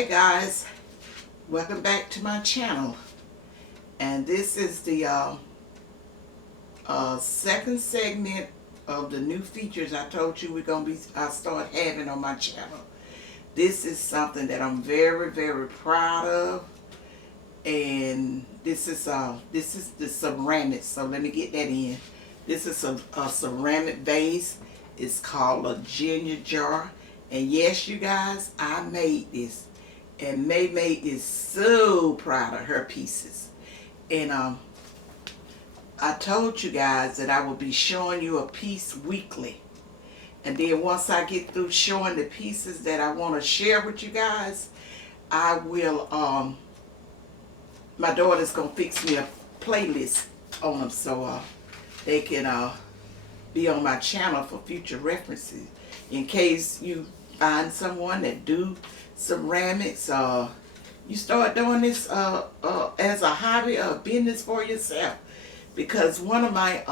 Hey guys, welcome back to my channel, and this is the second segment of the new features I told you I start having on my channel. This is something that I'm very proud of, and this is the ceramic. So let me get that in. This is a ceramic vase. It's called a Junior jar, and yes, you guys, I made this. And Mae Mae is so proud of her pieces. And I told you guys that I will be showing you a piece weekly. And then once I get through showing the pieces that I want to share with you guys, I will, my daughter's going to fix me a playlist on them so they can be on my channel for future references. In case you find someone that do ceramics, you start doing this as a hobby or business for yourself. Because one of my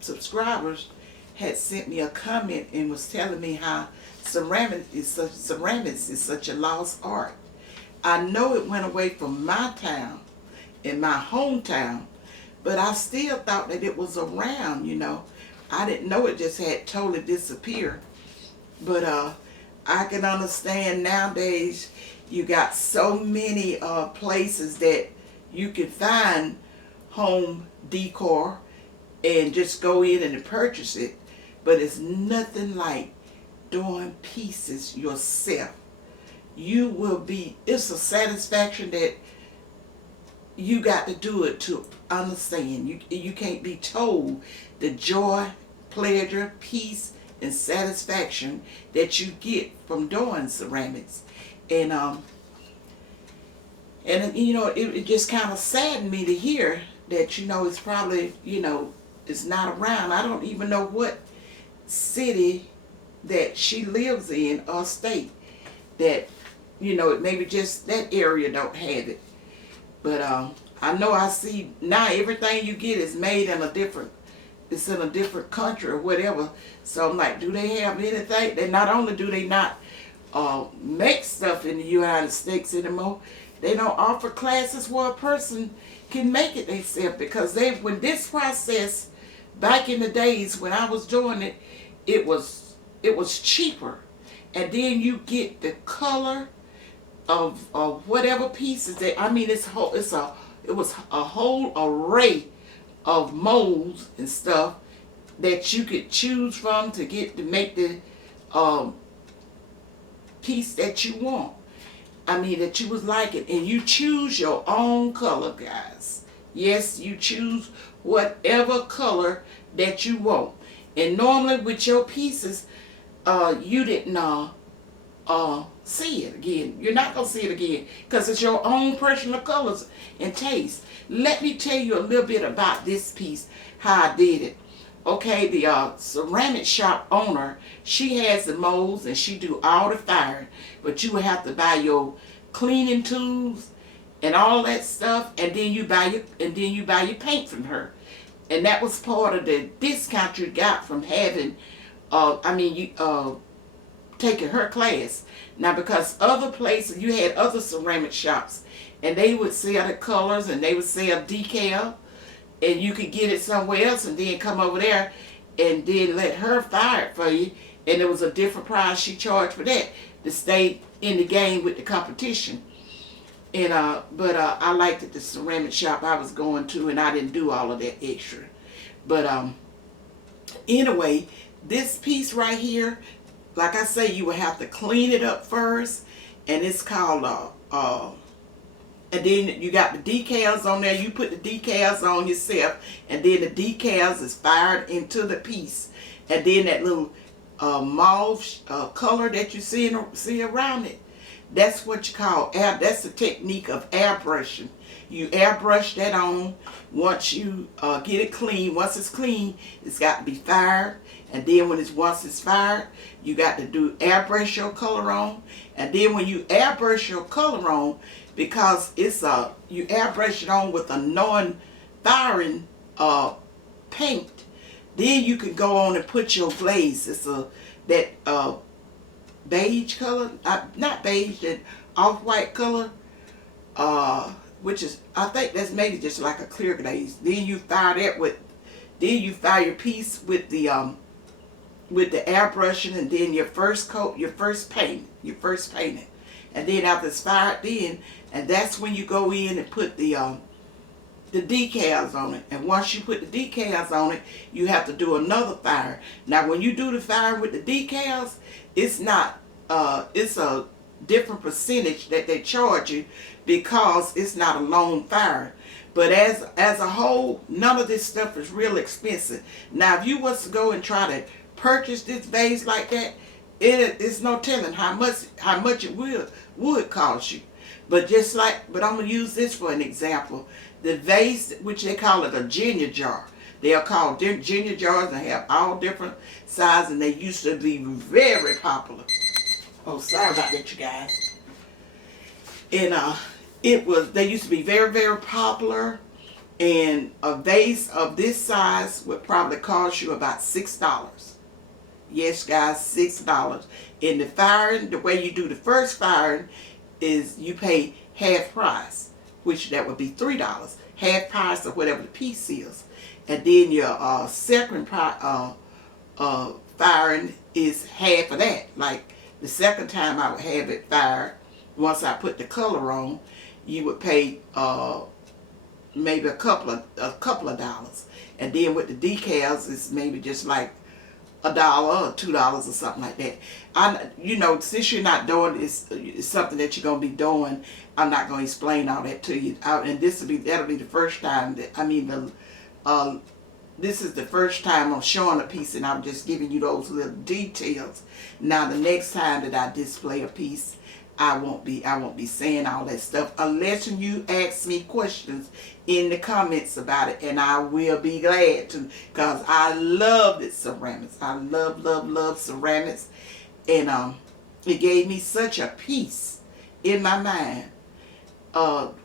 subscribers had sent me a comment and was telling me how ceramics is such a lost art. I know it went away from my town, in my hometown, but I still thought that it was around, you know. I didn't know it just had totally disappeared. But I can understand nowadays you got so many places that you can find home decor and just go in and purchase it. But it's nothing like doing pieces yourself. It's a satisfaction that you got to do it to understand. You can't be told the joy, pleasure, peace, and satisfaction that you get from doing ceramics. And you know, it just kind of saddened me to hear that, you know, it's probably, you know, it's not around. I don't even know what city that she lives in or state that, you know, maybe just that area don't have it. But I know I see now everything you get is made in it's in a different country or whatever. So I'm like, do they have anything? They not only do they not make stuff in the United States anymore, they don't offer classes where a person can make it themselves. Because when this process, back in the days when I was doing it, it was cheaper. And then you get the color of whatever pieces that, I mean, it was a whole array of molds and stuff that you could choose from to make the piece that you want. I mean, that you was liking, and you choose your own color, guys. Yes, you choose whatever color that you want. And normally with your pieces, you didn't see it again. You're not gonna see it again because it's your own personal colors and taste. Let me tell you a little bit about this piece, how I did it. Okay, the ceramic shop owner, she has the molds and she do all the firing, but you would have to buy your cleaning tools and all that stuff, and then you buy your paint from her. And that was part of the discount you got from having taking her class. Now, because other places, you had other ceramic shops, and they would sell the colors and they would sell decal, and you could get it somewhere else and then come over there and then let her fire it for you, and it was a different price she charged for that to stay in the game with the competition. And but I liked it, the ceramic shop I was going to, and I didn't do all of that extra. But anyway, this piece right here, like I say, you would have to clean it up first, and it's called and then you got the decals on there. You put the decals on yourself, and then the decals is fired into the piece, and then that little mauve color that you see around it, that's what you call air. That's the technique of airbrushing. You airbrush that on. Once you get it clean, once it's clean, it's got to be fired. And then once it's fired, you got to airbrush your color on. And then when you airbrush your color on, because you airbrush it on with a non-firing paint, then you can go on and put your glaze. It's that beige color, not beige, that off-white color, which is, I think that's maybe just like a clear glaze. Then you fire that with, then you fire your piece with the airbrushing, and then your first coat, your first painting. And then after it's fired then, and that's when you go in and put the decals on it. And once you put the decals on it, you have to do another fire. Now when you do the fire with the decals, it's not, it's a different percentage that they charge you, because it's not a long fire. But as a whole, none of this stuff is real expensive. Now if you was to go and try to purchase this vase like that, it's no telling how much it would cost you. But I'm gonna use this for an example. The vase, which they call it a ginger jar. They are called ginger jars, and they have all different sizes, and they used to be very popular. Oh, sorry about that, you guys. And they used to be very, very popular, and a vase of this size would probably cost you about $6. Yes, guys, $6. And the firing, the way you do the first firing is you pay half price, which that would be $3, half price of whatever the piece is. And then your second firing is half of that. Like the second time I would have it fired, once I put the color on, you would pay maybe a couple of dollars. And then with the decals, it's maybe just like $1 or $2 or something like that. You know, since you're not doing it's something that you're gonna be doing, I'm not gonna explain all that to you. And that'll be the first time that this is the first time I'm showing a piece, and I'm just giving you those little details. Now the next time that I display a piece, I won't be saying all that stuff unless you ask me questions in the comments about it, and I will be glad to, because I love this ceramics. I love ceramics, and it gave me such a peace in my mind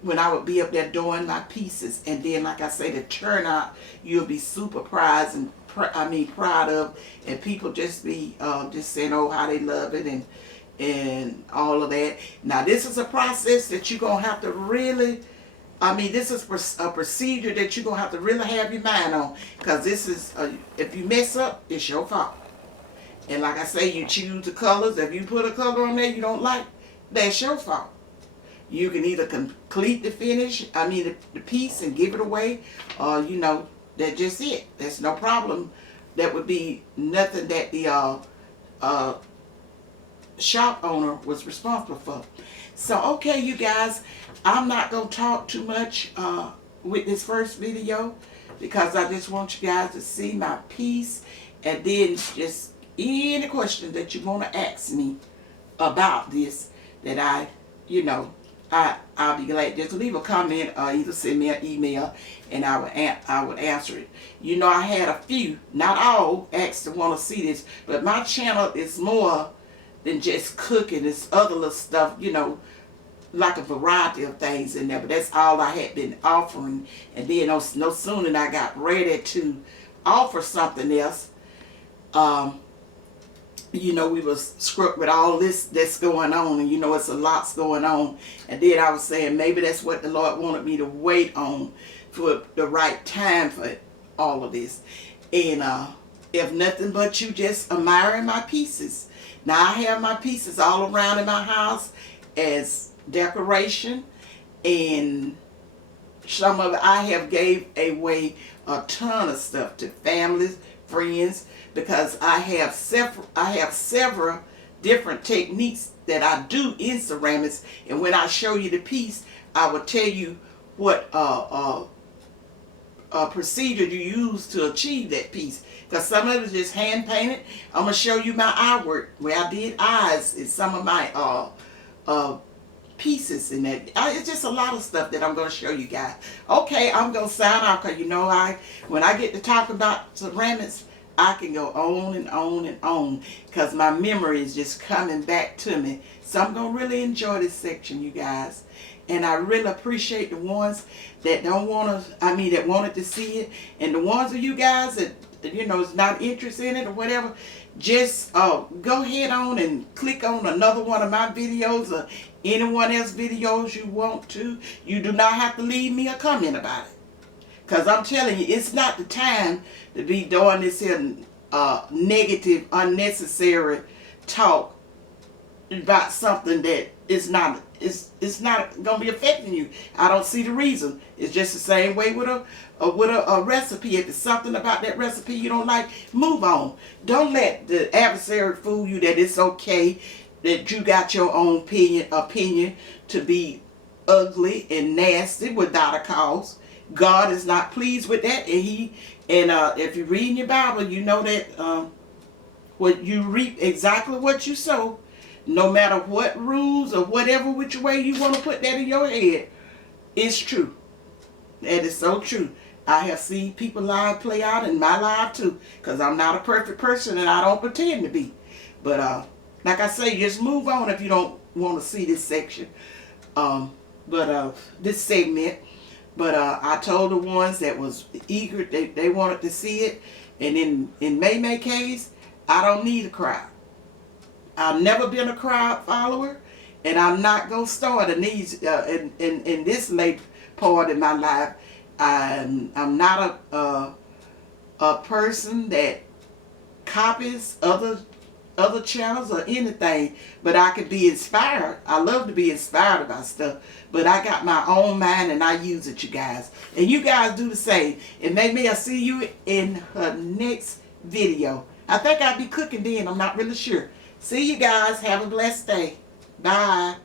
when I would be up there doing my pieces. And then, like I say, the turnout, you'll be super proud of, and people just be just saying, oh, how they love it, and all of that. Now this is a process that you're gonna have to really, this is a procedure that you're gonna have to really have your mind on, because this is if you mess up, it's your fault. And like I say, you choose the colors. If you put a color on there you don't like, that's your fault. You can either complete the the piece and give it away, or that's just it. That's no problem. That would be nothing that the shop owner was responsible for. So okay, you guys, I'm not gonna talk too much with this first video, because I just want you guys to see my piece, and then just any questions that you want to ask me about this, that I'll be glad. Just leave a comment or either send me an email, and I would answer it. I had a few, not all, asked to want to see this, but my channel is more than just cooking. It's other little stuff, like a variety of things in there. But that's all I had been offering. And then no sooner than I got ready to offer something else, we was struck with all this that's going on, and it's a lot's going on. And then I was saying maybe that's what the Lord wanted me to wait on for the right time for all of this. And if nothing but you just admiring my pieces. Now I have my pieces all around in my house as decoration, and some of it I have gave away a ton of stuff to families, friends, because I have several different techniques that I do in ceramics, and when I show you the piece, I will tell you what procedure you use to achieve that piece. Because some of it is just hand painted. I'm gonna show you my eye work where I did eyes in some of my pieces in that. It's just a lot of stuff that I'm gonna show you guys. Okay, I'm gonna sign off, because when I get to talk about ceramics, I can go on and on and on, because my memory is just coming back to me. So I'm gonna really enjoy this section, you guys. And I really appreciate the ones that that wanted to see it, and the ones of you guys that is not interested in it or whatever, just go ahead on and click on another one of my videos or anyone else's videos you want to. You do not have to leave me a comment about it. Because I'm telling you, it's not the time to be doing this here negative, unnecessary talk about something that is not, it's not going to be affecting you. I don't see the reason. It's just the same way with a recipe. If it's something about that recipe you don't like, move on. Don't let the adversary fool you that it's okay, that you got your own opinion to be ugly and nasty without a cause. God is not pleased with that, and if you read in your Bible, you know that what you reap exactly what you sow. No matter what rules or whatever which way you want to put that in your head, it's true. That is so true. I have seen people live play out in my life too, because I'm not a perfect person and I don't pretend to be. But like I say, just move on if you don't want to see this section, this segment. But I told the ones that was eager, they wanted to see it. And in Mae Mae case, I don't need a crowd. I've never been a crowd follower, and I'm not going to start in this late part in my life. I'm not a person that copies other channels or anything, but I could be inspired. I love to be inspired about stuff, but I got my own mind and I use it, you guys. And you guys do the same. And maybe I'll see you in her next video. I think I'll be cooking then. I'm not really sure. See you guys. Have a blessed day. Bye.